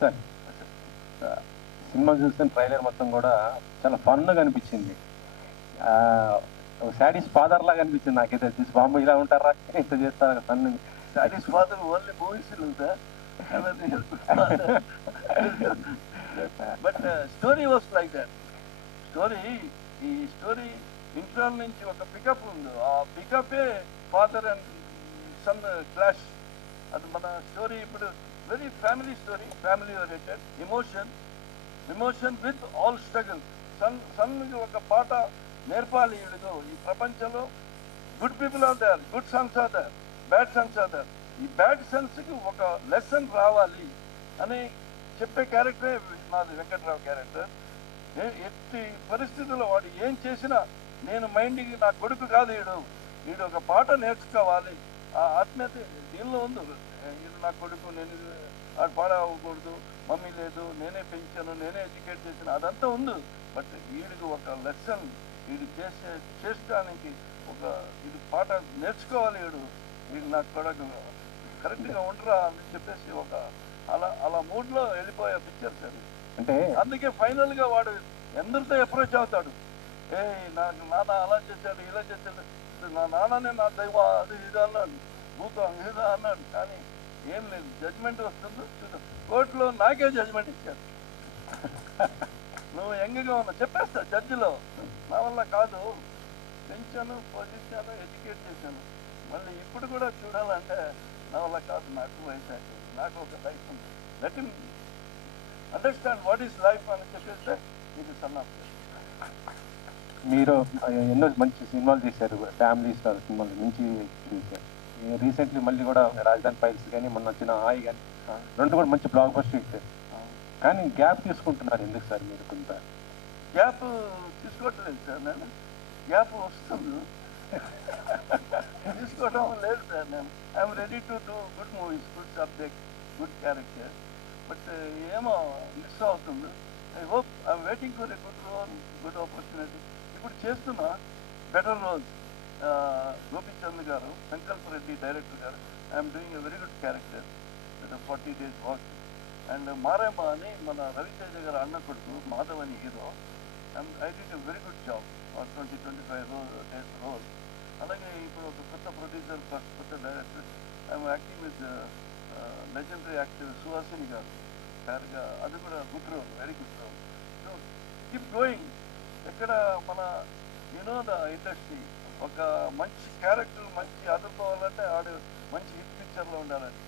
Sir cinema చూసిన trailer మొత్తం కూడా చాలా ఫన్గా అనిపించింది శాడీస్ ఫాదర్ లాగా అనిపించింది నాకైతే. చూసి బాంబు ఇలా ఉంటారా? ఇంత చేస్తారా? Fun శాడీస్ father only movies sir but story was like that. Story ఈ స్టోరీ ఇంట్లో నుంచి ఒక పికప్ ఉంది. ఆ పికపే ఫాదర్ అండ్ సన్ క్లాష్ అది మన స్టోరీ ఇప్పుడు very family story family oriented emotion emotion with all struggle son son ఒక పాట నేర్పాలి వీడితో ఈ ప్రపంచంలో good people are there good sons are there bad sons are there ఈ బ్యాడ్ సన్స్కి ఒక లెసన్ రావాలి అని చెప్పే క్యారెక్టరే నాది వెంకట్రావు క్యారెక్టర్ ఎట్టి పరిస్థితుల్లో వాడు ఏం చేసినా నేను మైండ్కి నా కొడుకు కాదు వీడు. వీడు ఒక పాట నేర్చుకోవాలి. ఆ ఆత్మీయత దీనిలో ఉంది. ఇది నా కొడుకు నేను ఆడు పాడవకూడదు మమ్మీ లేదు నేనే పెంచాను నేనే ఎడ్యుకేట్ చేశాను అదంతా ఉంది. బట్ వీడికి ఒక లెసన్ వీడు చేసే చేసడానికి ఒక ఇది పాట నేర్చుకోవాలి వీడు. వీడు నా కొడుకు. కరెక్ట్గా ఉండరా అని చెప్పేసి ఒక అలా అలా మూడ్లో వెళ్ళిపోయే పిక్చర్స్ అది అంటే అందుకే ఫైనల్గా వాడు ఎందరితో అప్రోచ్ అవుతాడు? ఏ నాకు నాన్న అలా చేశాడు ఇలా చేశాడు. నా నాన్ననే నా దైవ అది ఇది అన్నాడు. భూతం ఇది అన్నాడు కానీ ఏం లేదు. జడ్జ్మెంట్ వస్తుందో చూద్దాం. కోర్టులో నాకే జడ్జ్మెంట్ ఇచ్చారు. నువ్వు యంగ్గా ఉన్నావు చెప్పేస్తా జడ్జిలో నా వల్ల కాదు. పెంచాను పోషించాను ఎడ్యుకేట్ చేశాను. మళ్ళీ ఇప్పుడు కూడా చూడాలంటే నా వల్ల కాదు. నాకు వయసు నాకు ఒక లైఫ్ ఉంది. Let understand what is life అని చెప్పేస్తే ఇది సన్న మీరు ఎన్నో మంచి సినిమాలు తీశారు. ఫ్యామిలీ సినిమాలు మంచి తీశారు. రీసెంట్లీ మళ్ళీ కూడా రాజధాని ఫైల్స్ కానీ మొన్న వచ్చిన హాయి కానీ రెండు కూడా మంచి బ్లాక్ బస్టర్ ఇచ్చారు. కానీ గ్యాప్ తీసుకుంటున్నారు ఎందుకు సార్ మీరు కొంత? గ్యాప్ తీసుకోవట్లేదు సార్ నేను. గ్యాప్ వస్తుంది. తీసుకోవడం లేదు సార్ నేను. I'm ready to do good movies good subject good character but ఏమో మిస్ అవుతుంది. I hope I'm waiting for a good role good opportunity ఇప్పుడు చేస్తున్నా better roles Gopichand garu Sankalp Reddy director garu I'm doing a very good character with forty days walk and Maremma అని మన రవితేజ గారు అన్న కొడుకు మాధవ్ అని hero and I did a very good job twenty twenty five days role అలాగే ఇప్పుడు ఒక కొత్త ప్రొడ్యూసర్ కొత్త director I'm acting with legendary actor Suhasini garu. గారిగా అది కూడా good role very good role so keep going ఎక్కడ మన వినోద ఇండస్ట్రీ ఒక మంచి క్యారెక్టర్ మంచి ఆదుకోవాలంటే ఆడు మంచి హిట్ పిక్చర్లో ఉండాలంటే